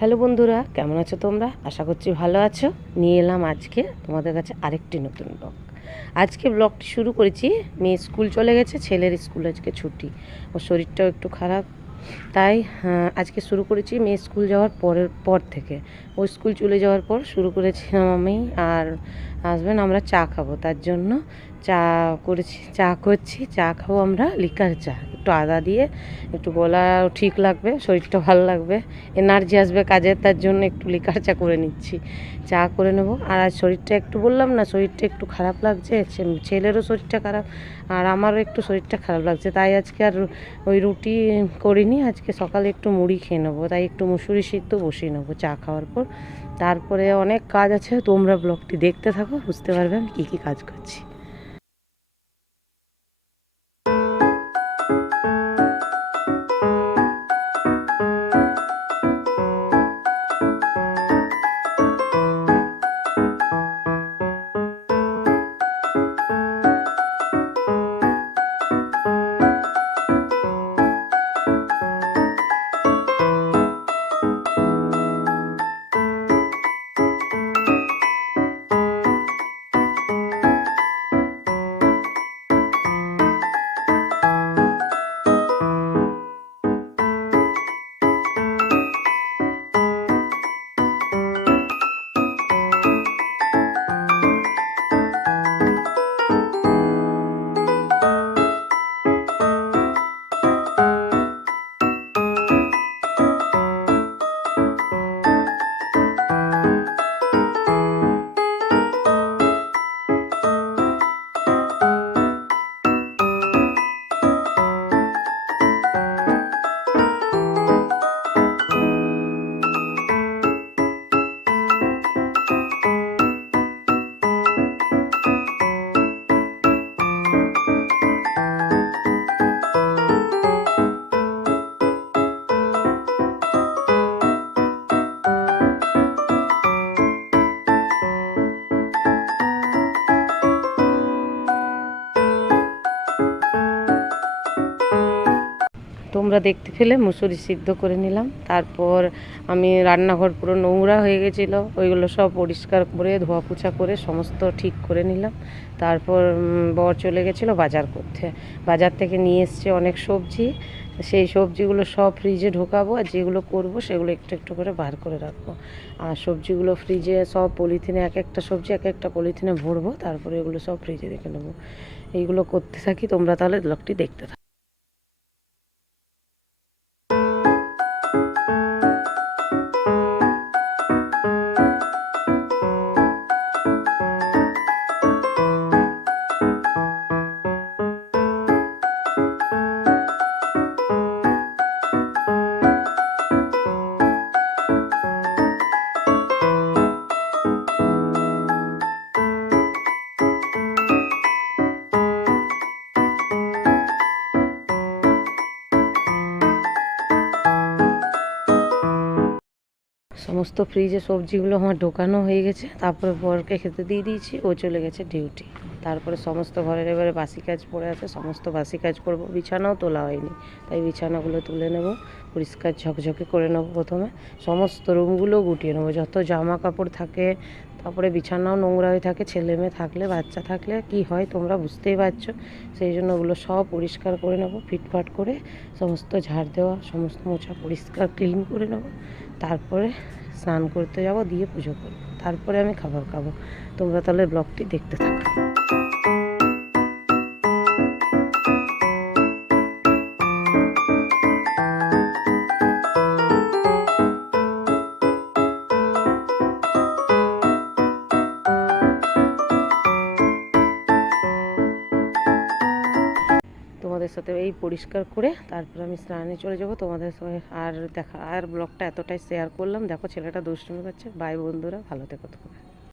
Hello বন্ধুরা, কেমন আছো তোমরা? আশা করছি ভালো আছো। নিয়ে এলাম আজকে তোমাদের কাছে আরেকটি নতুন ব্লগ। আজকে ব্লগটি শুরু করেছি, মেয়ে স্কুল চলে গেছে, ছেলের স্কুল আজকে ছুটি, ওর শরীরটাও একটু খারাপ, তাই আজকে শুরু করেছি মেয়ে স্কুল যাওয়ার পর থেকে। ও স্কুল চলে যাওয়ার পর শুরু করেছিলাম আমি আর হাজব্যান্ড, আমরা চা খাবো, তার জন্য চা করছি। চা খাবো আমরা লিকার চা, একটু আদা দিয়ে, একটু গলা ঠিক লাগবে, শরীরটা ভালো লাগবে, এনার্জি আসবে কাজের, তার জন্য একটু লিকার চা করে নিচ্ছি, চা করে নেবো। আর আজ শরীরটা একটু বললাম না, শরীরটা একটু খারাপ লাগছে, ছেলেরও শরীরটা খারাপ আর আমারও একটু শরীরটা খারাপ লাগছে, তাই আজকে আর ওই রুটি করিনি, আজকে সকালে একটু মুড়ি খেয়ে নেবো, তাই একটু মুসুরি সিদ্ধ বসিয়ে নেবো চা খাওয়ার পর। তারপরে অনেক কাজ আছে, তোমরা ব্লগটি দেখতে থাকো, বুঝতে পারবে আমি কী কী কাজ করছি। তোমরা দেখতে পেলে মুসুরি সিদ্ধ করে নিলাম, তারপর আমি রান্নাঘর পুরো নোংরা হয়ে গেছিলো, ওইগুলো সব পরিষ্কার করে ধোয়া পোছা করে সমস্ত ঠিক করে নিলাম। তারপর বর চলে গেছিলো বাজার করতে, বাজার থেকে নিয়ে এসছে অনেক সবজি, সেই সবজিগুলো সব ফ্রিজে ঢোকাবো, আর যেগুলো করব সেগুলো একটু একটু করে বার করে রাখবো। আর সবজিগুলো ফ্রিজে সব পলিথিনে, এক একটা সবজি এক একটা পলিথিনে ভরবো, তারপরে এগুলো সব ফ্রিজে রেখে নেবো। এইগুলো করতে থাকি, তোমরা তাহলে ব্লগটি দেখতে থাকো। সমস্ত ফ্রিজে সবজিগুলো আমার ঢোকানো হয়ে গেছে, তারপরে বরকে খেতে দিয়ে দিয়েছি, ও চলে গেছে ডিউটি। তারপরে সমস্ত ঘরের এবারে বাসি কাজ পড়ে আছে, সমস্ত বাসি কাজ করব, বিছানাও তোলা হয়নি, তাই বিছানাগুলো তুলে নেব, পরিষ্কার ঝকঝকে করে নেব, প্রথমে সমস্ত রুমগুলো গুটিয়ে নেবো, যত জামা কাপড় থাকে, তারপরে বিছানাও নোংরা হয়ে থাকে, ছেলে মেয়ে থাকলে, বাচ্চা থাকলে কি হয় তোমরা বুঝতেই পারছো, সেই জন্য ওগুলো সব পরিষ্কার করে নেব, ফিটফাট করে সমস্ত ঝাড় দেওয়া, সমস্ত মোছা পরিষ্কার ক্লিন করে নেব। তারপরে স্নান করতে যাব, দিয়ে পুজো করব, তারপরে আমি খাবার খাবো। তোমরা তাহলে ব্লগটি দেখতে থাকো। তোমাদের সাথে এই পরিষ্কার করে তারপর আমি স্নানে চলে যাব, তোমাদের সঙ্গে আর ব্লগটা এতটাই শেয়ার করলাম। দেখো ছেলেটা দুষ্টুমি করছে। বাই বন্ধুরা, ভালো থেকো তোমরা।